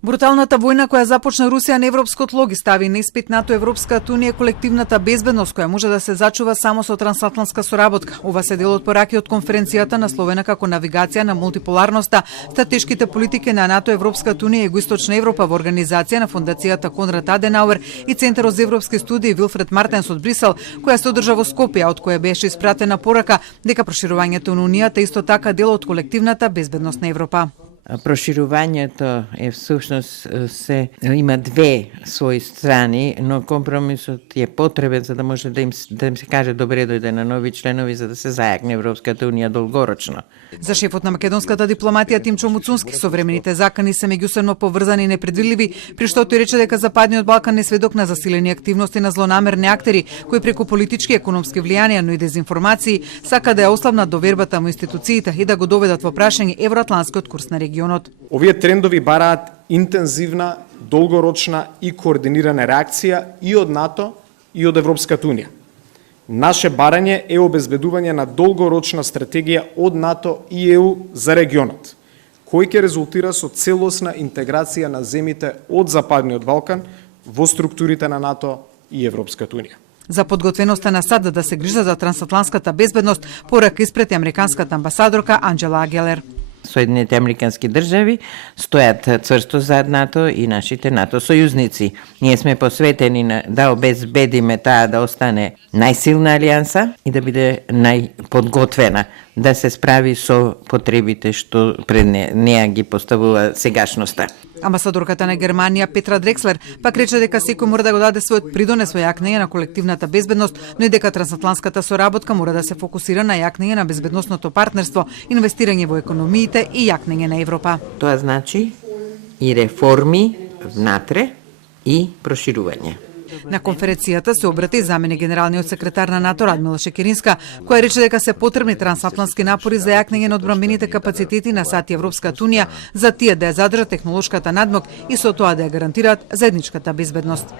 Бруталната војна која започна Русија на европско тло ги стави на испит НАТО, Европската унија, колективната безбедност која може да се зачува само со трансатлантска соработка. Ова се дел од пораки од конференцијата насловена како навигација на мултиполарноста, стратешките политики на НАТО, Европската унија и Југоисточна Европа во организација на Фондацијата Конрад Аденауер и Центарот за европски студии Вилфред Мартенс од Брисел, која се одржа во Скопје, од која беше испратена порака дека проширувањето на унијата исто така дел од колективната безбедност на Европа. Проширувањето е всушност има две своји страни, но компромисот е потребен за да може да им се каже добре дојде на нови членови за да се зајакне Европската унија долгорочно. За шефот на македонската дипломатија Тимчо Муцунски, современите закани се меѓусебно поврзани и непредвидливи, при што тој рече дека Западниот Балкан е сведок на засилени активности на злонамерни актери кои преку политички и економски влијанија, но и дезинформации сака да ја ослабнат довербата во институциите и да го доведат во прашање евроатланскиот курс на регионот. Овие трендови бараат интензивна, долгорочна и координирана реакција и од НАТО и од Европската унија. Наше барање е обезбедување на долгорочна стратегија од НАТО и ЕУ за регионот, кој ќе резултира со целосна интеграција на земјите од Западниот Балкан во структурите на НАТО и Европската унија. За подготвеноста на САД да се грижа за трансатлантската безбедност, порака испрети американската амбасадорка Анџела Агелер. Соединените американски држави стојат цврсто зад НАТО и нашите НАТО сојузници. Ние сме посветени да обезбедиме таа да остане најсилна алијанса и да биде најподготвена да се справи со потребите што пред неа ги поставува сегашноста. Амбасадорката на Германија Петра Дрекслер пак рече дека секој мора да го даде својот придонес во јакнење на колективната безбедност, но и дека трансатлантската соработка мора да се фокусира на јакнење на безбедносното партнерство, инвестирање во економиите и јакнење на Европа. Тоа значи и реформи внатре и проширување. На конференцијата се обрати заменик генералниот секретар на НАТО Радмила Шекеринска, која рече дека се потребни трансатлантски напори за јакнење на одбранбените капацитети на САД и Европската унија, за тие да ја задржат технолошката надмок и со тоа да ја гарантираат заедничката безбедност.